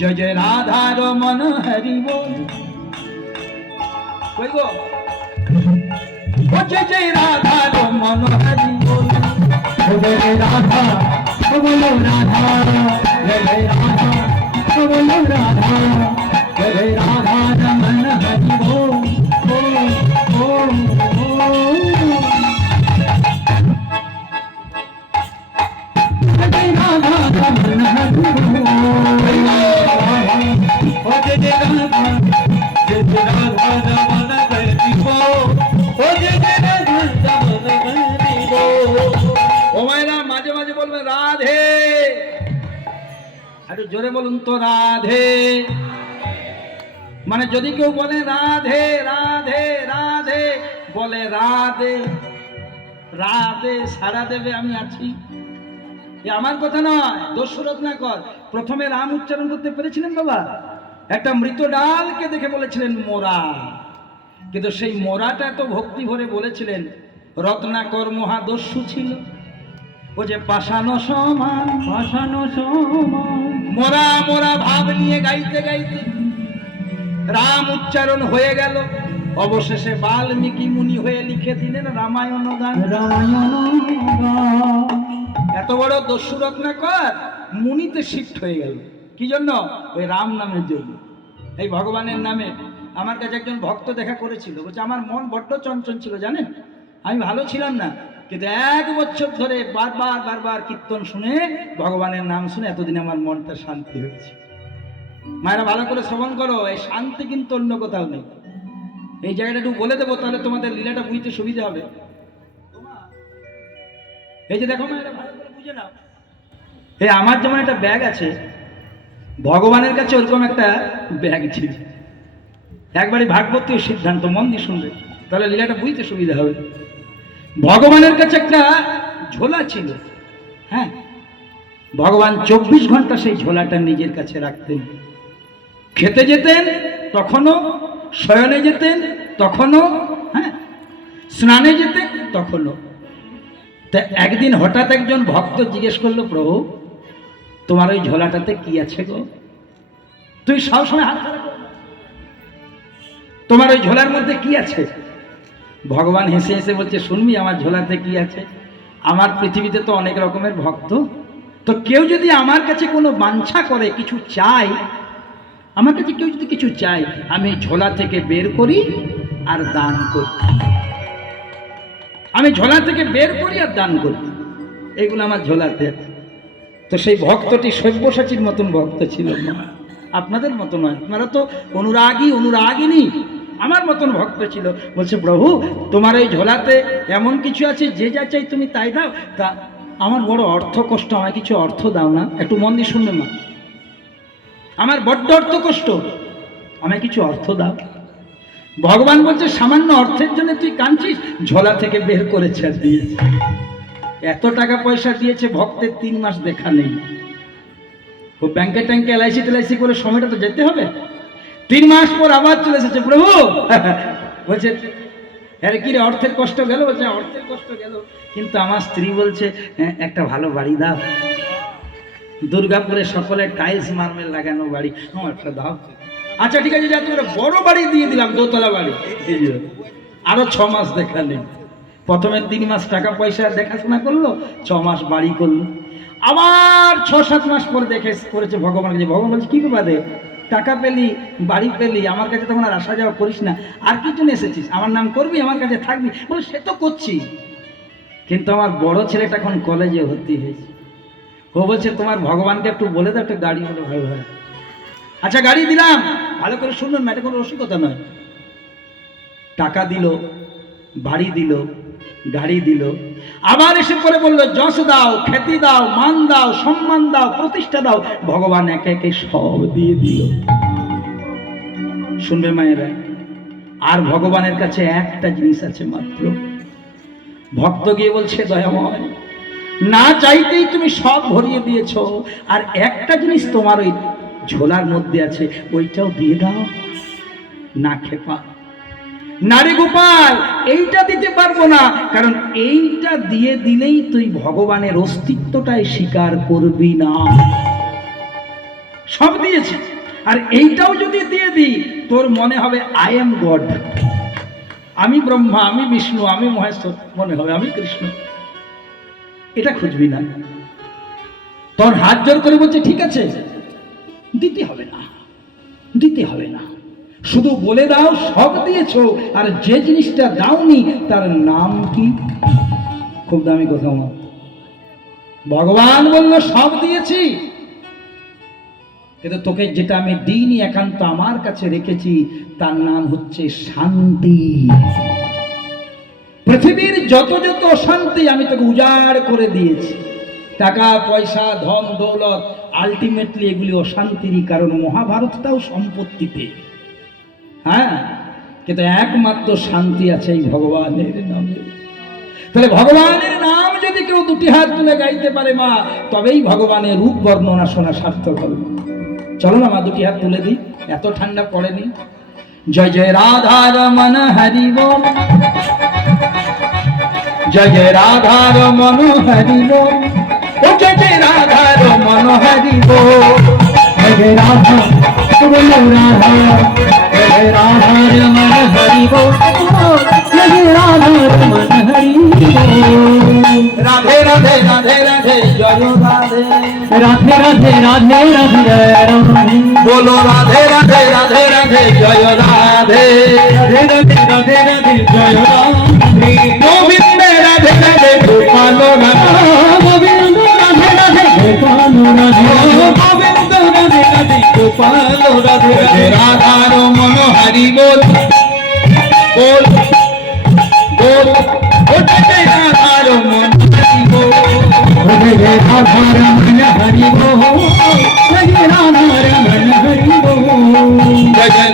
জয় জয় রাধা রমন হরি বল। কই গো ও জয় জয় রাধা রমন হরি বল। জয় রাধা বলো রাধা, জয় রাধা বলো রাধা, জয় রাধা রমন হরি বল। মাঝে মাঝে বলবে রাধে, একটু জোরে বলুন তো রাধে। মানে যদি কেউ বলে রাধে রাধে রাধে, বলে রাধে রাধে সাড়া দেবে আমি আছি। আমার কথা নয়, দোষরত না কর। প্রথমে রাম উচ্চারণ করতে পেরেছিলেন বাবা? একটা মৃত ডালকে দেখে বলেছিলেন মোরা, কিন্তু সেই মোরাটা এত ভক্তি ভরে বলেছিলেন। রত্নাকর মহাদস্যু ছিল, ও যে পাষাণ সমান, পাষাণ সমান, মোরা মোরা ভাব নিয়ে গাইতে গাইতে রাম উচ্চারণ হয়ে গেল। অবশেষে বাল্মীকি মুনি হয়ে লিখে দিলেন রামায়ণ গান। রামায়ণ গান এত বড় দস্যু রত্নাকর মুনিতে শিফট হয়ে গেল। কি জন্য? ওই রাম নামের জন্য। এই ভগবানের নামে আমার কাছে একজন ভক্ত দেখা করেছিল, বলছে আমার মন বড্ড চঞ্চল ছিল জানেন, আমি ভালো ছিলাম না, কিন্তু 1 বছর ধরে বারবার বারবার কীর্তন শুনে, ভগবানের নাম শুনে এতদিন আমার মনটা শান্তি হয়েছে। মায়েরা ভালো করে শ্রবণ করো, এই শান্তি কিন্তু অন্য কোথাও নেই। এই জায়গাটা একটু বলে দেবো, তাহলে তোমাদের লীলাটা বুঝতে সুবিধা হবে। এই যে দেখো মায়েরা ভালো করে বুঝে নাও, এই আমার যেমন একটা ব্যাগ আছে, ভগবানের কাছে ওরকম একটা ব্যাগ ছিল। একবারই ভাগবতীয় সিদ্ধান্ত, মন দিয়ে শুনবে তাহলে লীলাটা বুঝতে সুবিধা হবে। ভগবানের কাছে একটা ঝোলা ছিল। হ্যাঁ, ভগবান 24 ঘন্টা সেই ঝোলাটা নিজের কাছে রাখতেন। খেতে যেতেন তখনও, শয়নে যেতেন তখনও, হ্যাঁ, স্নানে যেতেন তখনও। তা একদিন হঠাৎ একজন ভক্ত জিজ্ঞেস করলো, প্রভু তোমার ওই ঝোলাটাতে কি আছে গো? তুই সবসময় হাত খাড়া করো, তোমার ওই ঝোলার মধ্যে কি আছে? ভগবান হেসে হেসে বলছে, শুনবি আমার ঝোলাতে কি আছে? আমার পৃথিবীতে তো অনেক রকমের ভক্ত, তো কেউ যদি আমার কাছে কোনো বাঞ্ছা করে, কিছু চাই, আমার কাছে কেউ যদি কিছু চাই, আমি ঝোলা থেকে বের করি আর দান করি। আমি ঝোলা থেকে বের করি আর দান করি, এইগুলো আমার ঝোলাতে আছে। তো সেই ভক্তটি সব্যসাচীর মতন ভক্ত ছিল, আপনাদের মতো নয়, আপনারা তো অনুরাগী অনুরাগিনী, আমার মতন ভক্ত ছিল। বলছে, প্রভু তোমার এই ঝোলাতে এমন কিছু আছে, যে যা চাই তুমি তাই দাও। তা আমার বড় অর্থ কষ্ট, আমায় কিছু অর্থ দাও না। একটু মন দিয়ে শুনবে মা, আমার বড্ড অর্থ কষ্ট, আমায় কিছু অর্থ দাও। ভগবান বলছে, সামান্য অর্থের জন্য তুই কাঁদছিস? ঝোলা থেকে বের করে ছেড়ে দিয়েছে। এত টাকা পয়সা দিয়েছে, ভক্তের 3 মাস দেখা নেই। ও ব্যাংকে ট্যাঙ্কে এলআইসি টেলআইসি করে সময়টা তো যেতে হবে। 3 মাস পর আবার চলে এসেছে, প্রভু বলছে, আরে কি রে, অর্থের কষ্ট গেল? বলছে, অর্থের কষ্ট গেল, কিন্তু আমার স্ত্রী বলছে একটা ভালো বাড়ি দাও, দুর্গাপুরে সকলে টাইলস মার্বেল লাগানো বাড়ি, একটা দাও। আচ্ছা ঠিক আছে, যা তোমার বড় বাড়ি দিয়ে দিলাম, 2তলা বাড়ি। আরো 6 মাস দেখা নেই। প্রথমে 3 মাস টাকা পয়সা দেখাশোনা করলো, 6 মাস বাড়ি করলো। আবার 6-7 মাস পরে দেখে করেছে ভগবান কাছে। ভগবান বলছে, কি বাদে টাকা পেলি, বাড়ি পেলি, আমার কাছে তখন আর আসা যাওয়া করিস না, আর কি জন্য এসেছিস? আমার নাম করবি, আমার কাছে থাকবি? বলে, সে তো করছি, কিন্তু আমার বড় ছেলেটা এখন কলেজে ভর্তি হয়েছে। ও বলছে, তোমার ভগবানকে একটু বলে দাও, একটা গাড়ি হলো ভালো হয়। আচ্ছা গাড়ি দিলাম, ভালো করে শুনুন, এটা কোনো রসিকতা নয়। টাকা দিল, বাড়ি দিল, গাড়ি দিল, আবার এসে পরে বললো, যশ দাও, খ্যাতি দাও, মান দাও, সম্মান দাও, প্রতিষ্ঠা দাও। ভগবান একে একে সব দিয়ে দিল। শুনবে মায়েরা, আর ভগবানের কাছে একটা জিনিস আছে মাত্র। ভক্ত গিয়ে বলছে, দয়াময়, না চাইতেই তুমি সব ভরিয়ে দিয়েছো, আর একটা জিনিস তোমার ওই ঝোলার মধ্যে আছে, ওইটাও দিয়ে দাও না। খেপা, নারী গোপাল, এইটা দিতে পারবো না, কারণ এইটা দিয়ে দিলেই তুই ভগবানের অস্তিত্বটাই স্বীকার করবি না। সব দিয়েছি, আর এইটাও যদি দিয়ে দিই তোর মনে হবে আই এম গড, আমি ব্রহ্মা, আমি বিষ্ণু, আমি মহেশ্বর, মনে হবে আমি কৃষ্ণ। এটা খুঁজবি না। তোর হাত জোর করে বলছে ঠিক আছে, দিতে হবে না, দিতে হবে না, শুধু বলে দাও সব দিয়েছো, আর যে জিনিসটা দাওনি তার নাম কি? খুব দামি কথা আমার। ভগবান বলল সব দিয়েছি, কিন্তু তোকে যেটা আমি দিইনি, একান্ত আমার কাছে রেখেছি, তার নাম হচ্ছে শান্তি। পৃথিবীর যত যত অশান্তি আমি তোকে উজাড় করে দিয়েছি। টাকা পয়সা ধন দৌলত আলটিমেটলি এগুলি অশান্তিরই কারণ। মহাভারতটাও সম্পত্তিতে, হ্যাঁ, কিন্তু একমাত্র শান্তি আছে এই ভগবানের নামে। তাহলে ভগবানের নাম যদি কেউ দুটি হাত তুলে গাইতে পারে মা, তবেই ভগবানের রূপ বর্ণনা শোনা সার্থক হবে। চলো না মা, দুটি হাত তুলে দিই, এত ঠান্ডা পড়েনি। জয় জয় রাধা রমন হরি বল, জয় জয় রাধা রমন হরি বল, ও জয় জয় রাধা রমন হরি বল, জয় জয় রাধা রাধা, জয় রাধা রমন হরি বল, জয় জয় রাধা রমন হরি বল। রাধে রাধে রাধে রাধে জয় রাধে, রাধে রাধে রাধে রাধে রাধে, বলো রাধে রাধে রাধে রাধে জয় রাধে, রাধে রাধে রাধে রাধে জয় রাধে, গোবিন্দ রাধে রাধে গোপাল রাধে, গোবিন্দ রাধে রাধে গোপাল রাধে, গোবিন্দ রাধে রাধে গোপাল রাধে, রাধার মন হরি বল বল বল, ও জয় রাধার মন হরি বল, জয় রাধার মন হরি বল, জয় রাধার মন হরি বল, জয়